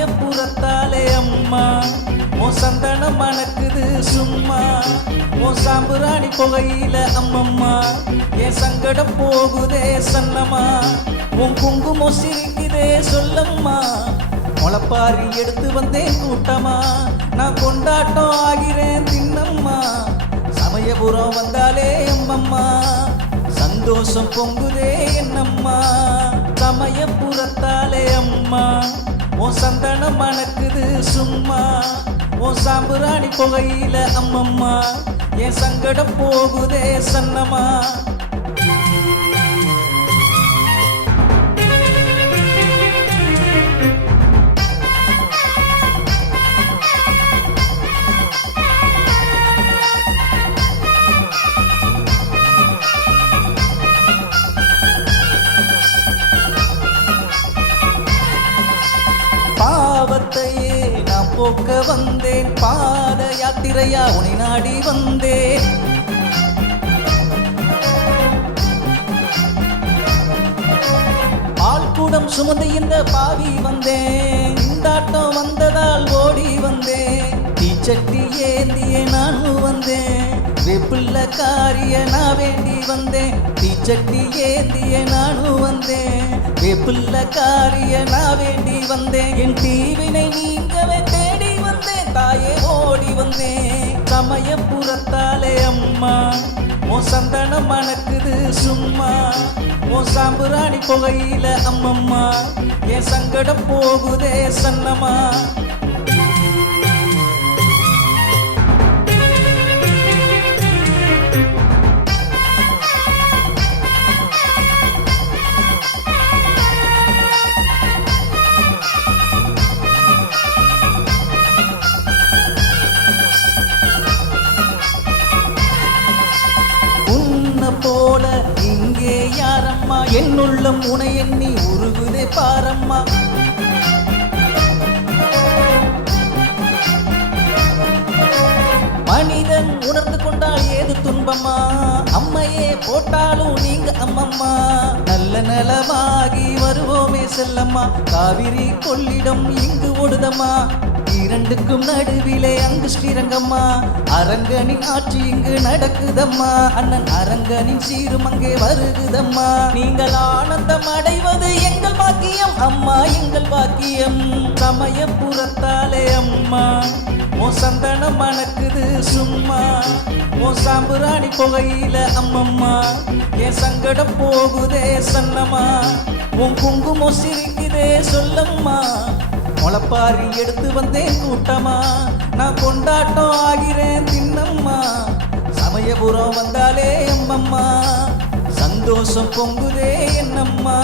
சமயபுரத்தாலே அம்மா உன் சந்தனம் மணக்குது சும்மா உன் சாம்புராணி புகையில அம்மம்மா என் சங்கடம் போகுதே சன்னம்மா உன் குங்குமம் சிரிக்குதே சொல்லம்மா முளைப்பாரி எடுத்து வந்தேன் கூட்டமா நான் கொண்டாட்டம் ஆகிறேன் தின்னம்மா சமயபுரம் வந்தாலே அம்மம்மா சந்தோஷம் பொங்குதே என்னம்மா சமயபுரத்தாலே அம்மா உன் சந்தனம் மணக்குது சும்மா உன் சாம்புராணி புகையில அம்மம்மா என் சங்கடம் போகுதே சன்னம்மா பாவத்தையே நான் போக்க வந்தேன் பாத யாத்திரையா உனை நாடி வந்தேன் பால்குடம் சுமந்து இந்த பாவி வந்தேன் இந்தாட்டம் வந்ததால் ஓடி வந்தேன் தீச்சட்டி ஏந்தியே நானும் வந்தேன் வெப்புள்ள காரிய நான் வேண்டி வந்தேன் தீச்சட்டி ஏந்திய நானும் வந்தேன் வெப்புள்ள காரிய நான் வேண்டி வந்தேன் என் தீவினை நீங்கவே தேடி வந்தேன் தாயே ஓடி வந்தேன் சமயபுரத்தாலே அம்மா உன் சந்தனம் மணக்குது சும்மா உன் சாம்புராணி புகையில அம்மம்மா என் சங்கடம் போகுதே சன்னம்மா போல இங்கே யாரம்மா என்னுள்ளம் உனை எண்ணி உருகுதே பாரம்மா மனிதன் உணர்ந்து கொண்டால் ஏது துன்பம்மா அம்மையே போட்டாலும் நீங்க அம்மம்மா நல்ல நலமாகி வருவோமே செல்லம்மா காவிரி கொள்ளிடம் இங்கு ஓடுதம்மா இரண்டுக்கும் நடுவிலே அங்கு ஸ்ரீரங்கம்மா அரங்கனின் ஆட்சி இங்கு நடக்குதம்மா அண்ணன் அரங்கனின் சீரும் அங்கே வருகுதம்மா நீங்கள் ஆனந்தம் அடைவது எங்கள் பாக்கியம் அம்மா எங்கள் பாக்கியம் சமயபுரத்தாலே அம்மா உன் சந்தனம் மணக்குது சும்மா உன் சாம்புராணி புகையில அம்மம்மா என் சங்கடம் போகுதே சன்னம்மா உன் குங்குமம் சிரிக்குதே சொல்லம்மா முளைப்பாரி எடுத்து வந்தேன் கூட்டமா நான் கொண்டாட்டம் ஆகிறேன் தின்னம்மா சமயபுரம் வந்தாலே அம்மம்மா சந்தோஷம் பொங்குதே என்னம்மா